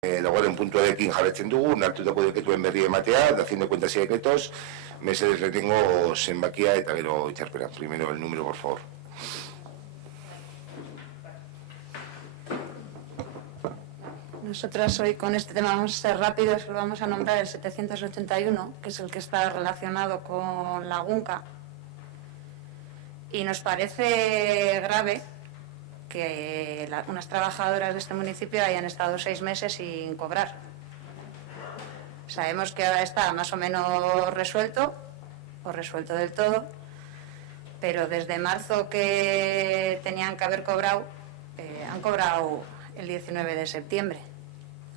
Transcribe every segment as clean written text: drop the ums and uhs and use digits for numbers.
Laugarren puntuarekin jarraitzen dugu, nartutako dekretuen berri ematea, de haciendo cuentas y decretos, mesedes retengo zenbakia eta gero itxarpera. Primero el número, por favor. Nosotros hoy con este tema vamos a ser rápidos, lo vamos a nombrar el 781, que es el que está relacionado con la GUNCA. Y nos parece grave que unas trabajadoras de este municipio hayan estado 6 meses sin cobrar. Sabemos que ahora está más o menos resuelto, o resuelto del todo, pero desde marzo que tenían que haber cobrado, han cobrado el 19 de septiembre,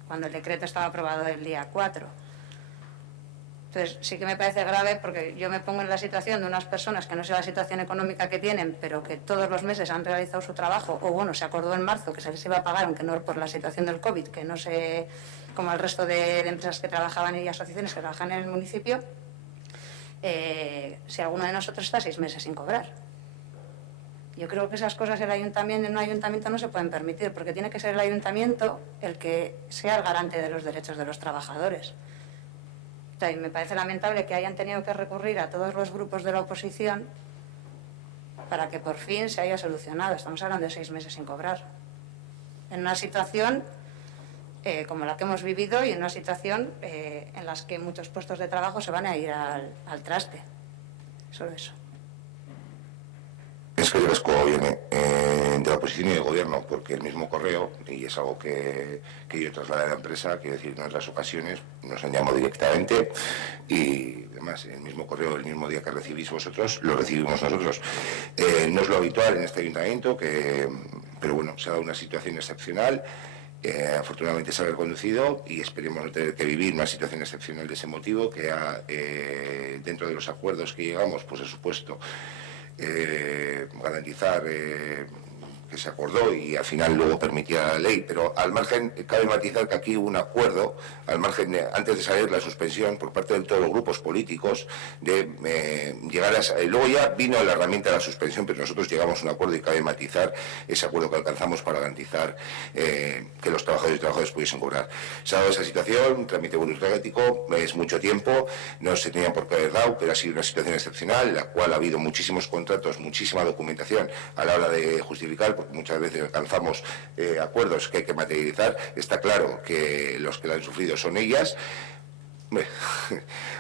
cuando el decreto estaba aprobado el día 4. Entonces sí que me parece grave porque yo me pongo en la situación de unas personas que no sé la situación económica que tienen, pero que todos los meses han realizado su trabajo, o bueno, se acordó en marzo que se les iba a pagar, aunque no por la situación del COVID, que no sé, como el resto de empresas que trabajaban y asociaciones que trabajan en el municipio, si alguno de nosotros está 6 meses sin cobrar. Yo creo que esas cosas en un ayuntamiento no se pueden permitir, porque tiene que ser el ayuntamiento el que sea el garante de los derechos de los trabajadores. Y me parece lamentable que hayan tenido que recurrir a todos los grupos de la oposición para que por fin se haya solucionado. Estamos hablando de 6 meses sin cobrar. En una situación como la que hemos vivido y en una situación en la que muchos puestos de trabajo se van a ir al traste. Solo eso. Es que el Vasco viene de la oposición y del gobierno, porque el mismo correo, y es algo que yo trasladé a la empresa, quiero decir, en otras ocasiones nos han llamado directamente y además el mismo correo, el mismo día que recibís vosotros, lo recibimos nosotros. No es lo habitual en este ayuntamiento, pero bueno, se ha dado una situación excepcional. Afortunadamente se ha reconducido y esperemos no tener que vivir una situación excepcional de ese motivo, que dentro de los acuerdos que llegamos, pues he supuesto garantizar que se acordó y al final luego permitía la ley, pero al margen cabe matizar que aquí hubo un acuerdo, al margen antes de salir la suspensión por parte de todos los grupos políticos de llegar a luego ya vino la herramienta de la suspensión, pero nosotros llegamos a un acuerdo y cabe matizar ese acuerdo que alcanzamos para garantizar que los trabajadores y trabajadoras pudiesen cobrar. Se ha dado esa situación, un trámite burocrático, es mucho tiempo, no se tenía por qué haber dado, pero ha sido una situación excepcional, en la cual ha habido muchísimos contratos, muchísima documentación a la hora de justificar, porque muchas veces alcanzamos acuerdos que hay que materializar. Está claro que los que la han sufrido son ellas.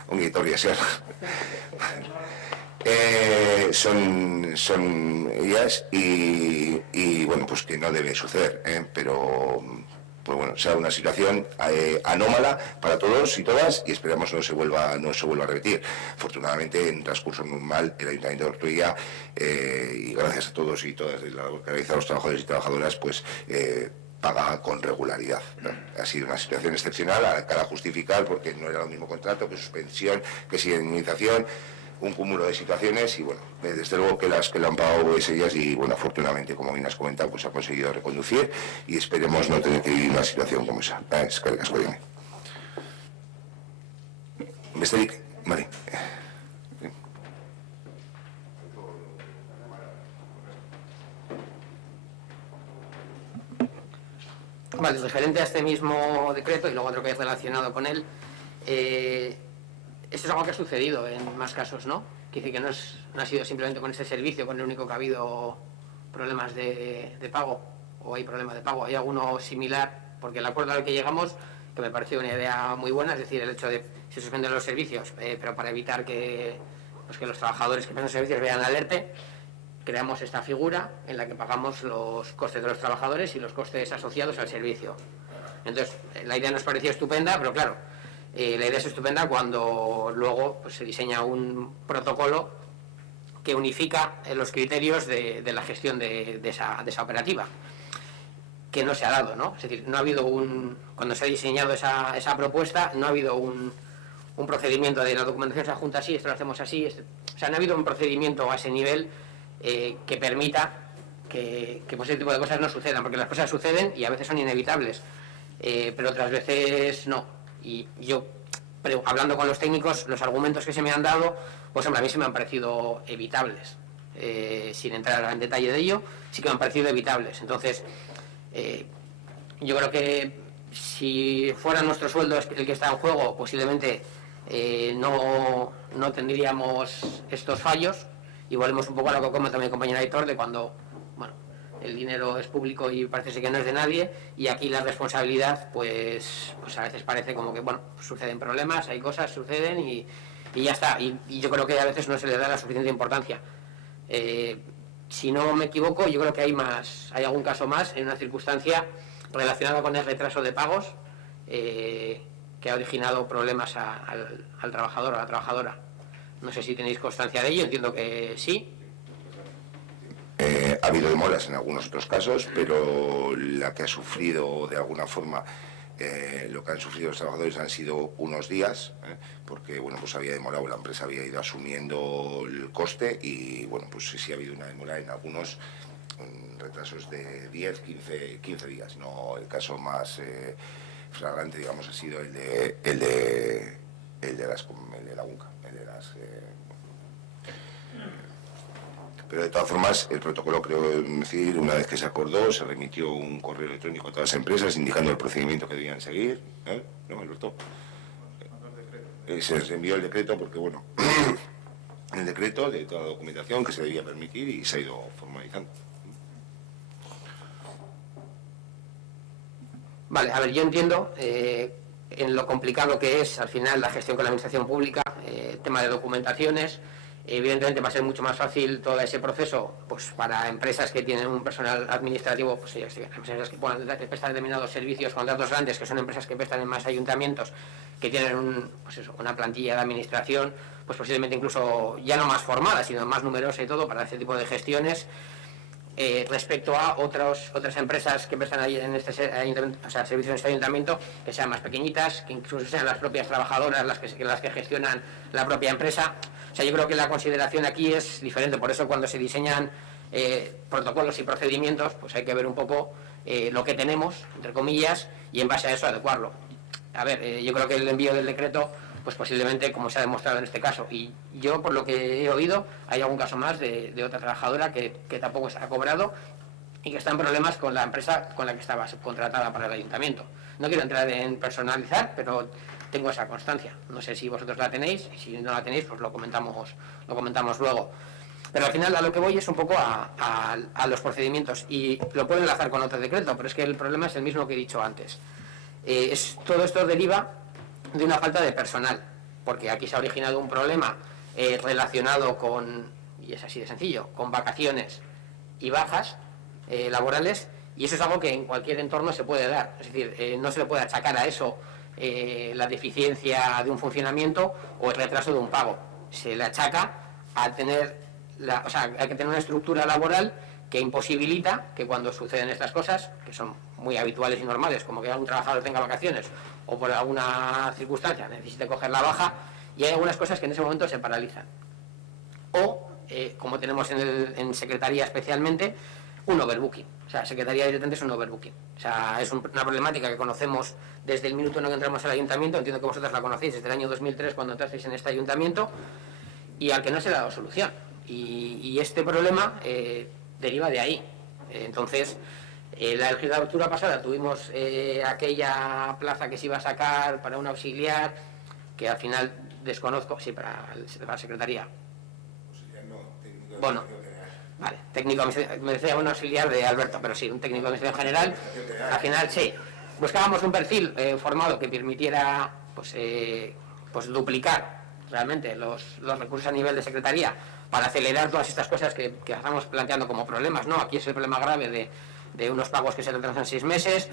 Un guitorria, son ellas y bueno, pues que no debe suceder, pero pues bueno, sea una situación anómala para todos y todas y esperamos no se vuelva a repetir. Afortunadamente, en transcurso normal, el Ayuntamiento de Ortuella, y gracias a todos y todas de la labor que realizan los trabajadores y trabajadoras, pues paga con regularidad, ¿no? Ha sido una situación excepcional a cara a justificar, porque no era lo mismo contrato que suspensión, que sin indemnización, un cúmulo de situaciones y bueno, desde luego que las que lo han pagado es ellas y bueno, afortunadamente, como bien has comentado, pues ha conseguido reconducir y esperemos no tener que vivir una situación como esa. Es que el casco viene. Besterik, Mari. Vale, referente a este mismo decreto y luego otro que es relacionado con él, esto es algo que ha sucedido en más casos, ¿no? Quiere decir que no ha sido simplemente con este servicio, con el único que ha habido problemas de pago, o hay problemas de pago. Hay alguno similar, porque el acuerdo al que llegamos, que me pareció una idea muy buena, es decir, el hecho de se suspenden los servicios, pero para evitar que los trabajadores que prestan servicios vean la alerta, creamos esta figura en la que pagamos los costes de los trabajadores y los costes asociados al servicio. Entonces, la idea nos pareció estupenda, pero claro, la idea es estupenda cuando luego pues, se diseña un protocolo que unifica los criterios de la gestión de esa operativa, que no se ha dado, ¿no? Es decir, no ha habido cuando se ha diseñado esa propuesta, no ha habido un procedimiento de la documentación se adjunta así, esto lo hacemos así, o sea, no ha habido un procedimiento a ese nivel que permita que pues, ese tipo de cosas no sucedan, porque las cosas suceden y a veces son inevitables, pero otras veces no. Y yo, hablando con los técnicos, los argumentos que se me han dado, pues hombre, a mí se me han parecido evitables. Sin entrar en detalle de ello, sí que me han parecido evitables. Entonces, yo creo que si fuera nuestro sueldo el que está en juego, posiblemente no tendríamos estos fallos, y volvemos un poco a lo que comenta mi compañero Aitor, de cuando, bueno, el dinero es público y parece que no es de nadie, y aquí la responsabilidad, pues a veces parece como que, bueno, suceden problemas, hay cosas, suceden y ya está, y yo creo que a veces no se le da la suficiente importancia. Si no me equivoco, yo creo que hay algún caso más en una circunstancia relacionada con el retraso de pagos que ha originado problemas al trabajador o a la trabajadora. No sé si tenéis constancia de ello, entiendo que sí. Ha habido demoras en algunos otros casos, pero la que ha sufrido de alguna forma, lo que han sufrido los trabajadores han sido unos días, porque bueno, pues había demorado, la empresa había ido asumiendo el coste y bueno, pues sí ha habido una demora en algunos retrasos de 10, 15 días. No, el caso más flagrante, digamos, ha sido el de la UNCA, pero de todas formas el protocolo, creo decir, una vez que se acordó, se remitió un correo electrónico a todas las empresas indicando el procedimiento que debían seguir, ¿no, Alberto? Se envió el decreto porque, bueno, el decreto de toda la documentación que se debía permitir y se ha ido formalizando. Vale, a ver, yo entiendo en lo complicado que es al final la gestión con la administración pública, tema de documentaciones. Evidentemente va a ser mucho más fácil todo ese proceso pues para empresas que tienen un personal administrativo, pues empresas que puedan prestar determinados servicios, contratos grandes, que son empresas que prestan en más ayuntamientos, que tienen una plantilla de administración, pues posiblemente incluso ya no más formada, sino más numerosa y todo, para ese tipo de gestiones. Respecto a otras empresas que prestan ahí en este servicios en este ayuntamiento, que sean más pequeñitas, que incluso sean las propias trabajadoras las que gestionan la propia empresa. O sea, yo creo que la consideración aquí es diferente, por eso cuando se diseñan protocolos y procedimientos, pues hay que ver un poco lo que tenemos, entre comillas, y en base a eso adecuarlo. A ver, yo creo que el envío del decreto, pues posiblemente, como se ha demostrado en este caso, y yo por lo que he oído, hay algún caso más de otra trabajadora que tampoco se ha cobrado y que está en problemas con la empresa con la que estaba subcontratada para el ayuntamiento. No quiero entrar en personalizar, pero tengo esa constancia. No sé si vosotros la tenéis, y si no la tenéis, pues lo comentamos luego. Pero al final a lo que voy es un poco a los procedimientos, y lo puedo enlazar con otro decreto, pero es que el problema es el mismo que he dicho antes. Todo esto deriva de una falta de personal, porque aquí se ha originado un problema relacionado con, y es así de sencillo, con vacaciones y bajas laborales, y eso es algo que en cualquier entorno se puede dar. Es decir, no se le puede achacar a eso la deficiencia de un funcionamiento o el retraso de un pago. Se le achaca a tener hay que tener una estructura laboral que imposibilita que cuando suceden estas cosas, que son muy habituales y normales, como que algún trabajador tenga vacaciones o por alguna circunstancia necesite coger la baja, y hay algunas cosas que en ese momento se paralizan. O, como tenemos en Secretaría especialmente, un overbooking. O sea, Secretaría directamente es un overbooking. O sea, es una problemática que conocemos desde el minuto en que entramos al ayuntamiento. Entiendo que vosotros la conocéis desde el año 2003, cuando entrasteis en este ayuntamiento, y al que no se le ha dado solución. Y este problema deriva de ahí. Entonces, la legislatura pasada tuvimos aquella plaza que se iba a sacar para un auxiliar, que al final desconozco, sí, para la Secretaría. Bueno, vale, técnico, me decía un auxiliar de Alberto, pero sí, un técnico de administración general. Al final, sí, buscábamos un perfil formado que permitiera pues duplicar realmente los recursos a nivel de Secretaría para acelerar todas estas cosas que estamos planteando como problemas, ¿no? Aquí es el problema grave de unos pagos que se retrasan 6 meses.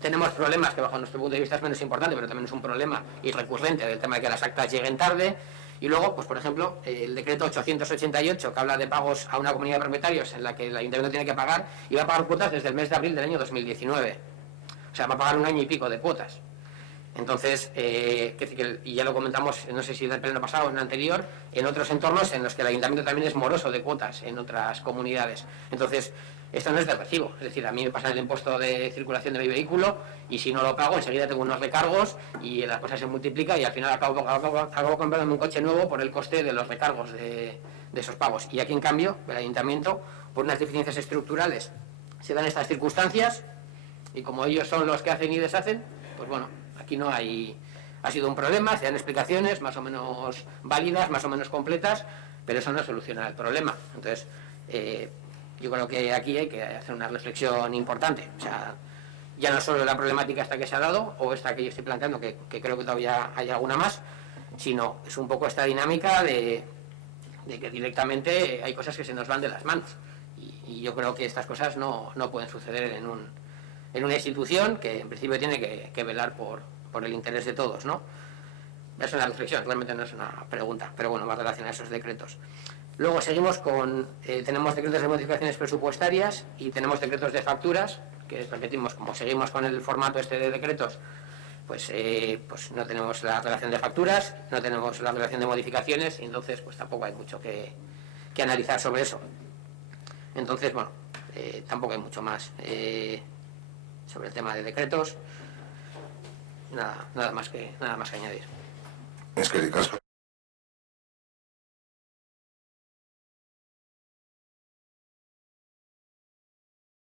Tenemos problemas que bajo nuestro punto de vista es menos importante, pero también es un problema y recurrente del tema de que las actas lleguen tarde. Y luego, pues por ejemplo, el decreto 888, que habla de pagos a una comunidad de propietarios en la que el ayuntamiento tiene que pagar, y va a pagar cuotas desde el mes de abril del año 2019. O sea, va a pagar 1 año y pico de cuotas. Entonces, y ya lo comentamos, no sé si del pleno pasado o en el anterior, en otros entornos en los que el ayuntamiento también es moroso de cuotas en otras comunidades. Entonces, esto no es de recibo. Es decir, a mí me pasa el impuesto de circulación de mi vehículo y si no lo pago, enseguida tengo unos recargos y la cosa se multiplica y al final acabo comprándome un coche nuevo por el coste de los recargos de esos pagos. Y aquí, en cambio, el ayuntamiento, por unas deficiencias estructurales, se dan estas circunstancias y como ellos son los que hacen y deshacen, pues bueno, aquí no hay... Ha sido un problema, se dan explicaciones más o menos válidas, más o menos completas, pero eso no soluciona el problema. Entonces, yo creo que aquí hay que hacer una reflexión importante. O sea, ya no solo la problemática esta que se ha dado, o esta que yo estoy planteando, que creo que todavía hay alguna más, sino es un poco esta dinámica de que directamente hay cosas que se nos van de las manos. Y yo creo que estas cosas no pueden suceder en una institución que en principio tiene que velar por el interés de todos, ¿no? Es una reflexión, realmente no es una pregunta, pero bueno, va relacionada a esos decretos. Luego seguimos con, tenemos decretos de modificaciones presupuestarias y tenemos decretos de facturas, que repetimos, como seguimos con el formato este de decretos, pues no tenemos la relación de facturas, no tenemos la relación de modificaciones, y entonces pues tampoco hay mucho que analizar sobre eso. Entonces, bueno, tampoco hay mucho más sobre el tema de decretos. Nada más que añadir. Es que